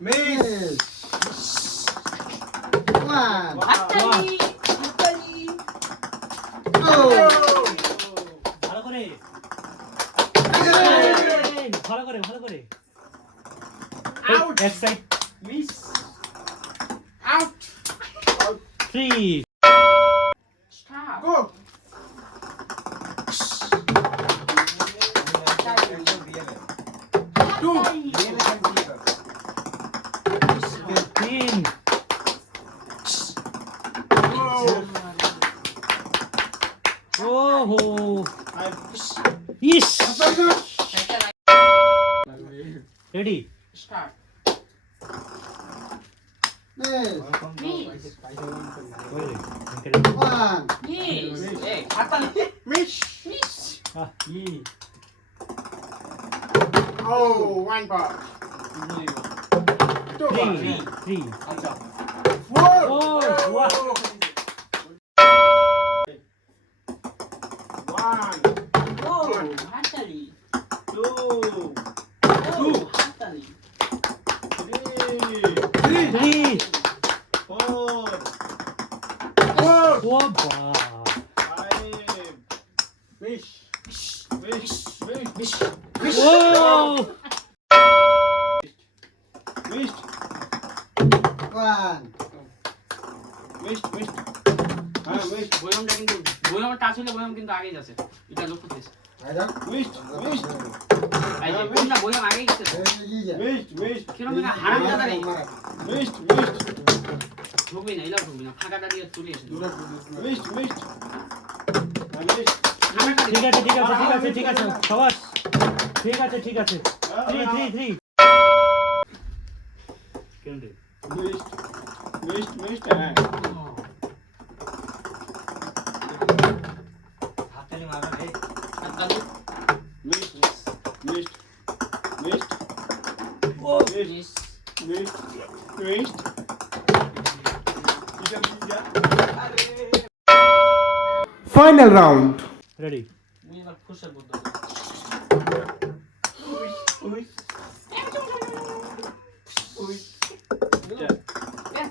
Miss. One. হাততালি Two. ভালো করে ভালো করে ভালো করে Out. এক side Miss. Out. 3 start Go. Two. 3 Go. ওহো Five. ইস একটা ready start Miss. One. Miss এই হাততালি Miss. মিস ই Oh, one bar. Two bar. 3 Four. Oh, wow. One. ও হাততালি Two. ও হাততালি Three. 3 Four. Four. ও বা Five. Miss. Miss. Miss. ও Miss. One. Miss. Miss. Miss. বয়মটা কিন্তু বয়ম touch হলে বয়ম কিন্তু আগে যাচ্ছে এটা লক্ষ্য দিস Miss. Miss. এই যে কোনটা বয়ম আগে গেছে Miss. Miss. কিরম না হারাম দাদা রে Miss. Miss. ঢুকবি না এলাও ঢুকবি না ফাঁকাটা দিয়ে চলে এসে Miss. Miss. Miss. ফাঁকাটা ঠিক আছে ঠিক আছে ঠিক আছে ঠিক আছে সবাস ঠিক আছে ঠিক আছে 3 3 3 কেন রে Miss. Miss. Miss. হাততালি মারবা রে হাততালি Miss. Miss. Miss. ও miss Miss. Miss. Final round. Ready মুই এবার ফুসের বুদ্ধ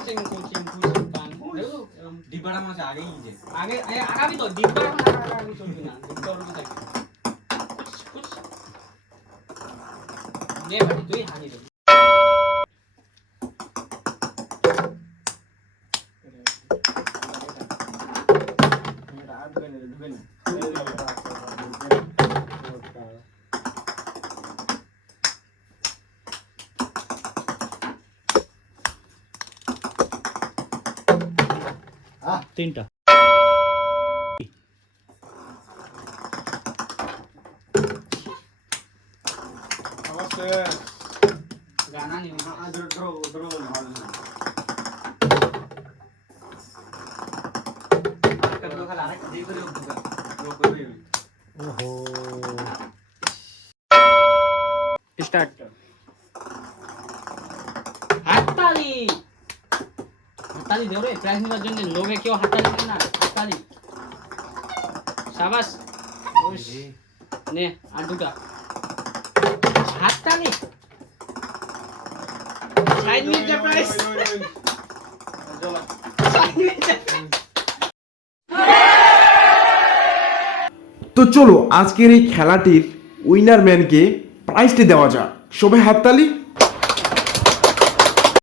চিং কুচিং কুচিং পান ডিব্বাটা মনে হচ্ছে আগেই যে আগে আগামী তো দিব্যা এখন আগামী চলবি না দিব্যা ওরকম থাকবে নে ভাই তুই হানি দে তিনটা গানা নিবি ওহো স্টার্ট হাততালি হাততালি দেও রে প্রাইজ নেওয়ার জন্য লোভে কেউ হাততালি দেয় না হাততালি শাবাশ নে আর দুটা হাততালি side minute prize side minute তো চলো আজকের এই খেলাটির উইনার ম্যানকে প্রাইজটি দেওয়া যাক সবাই হাততালি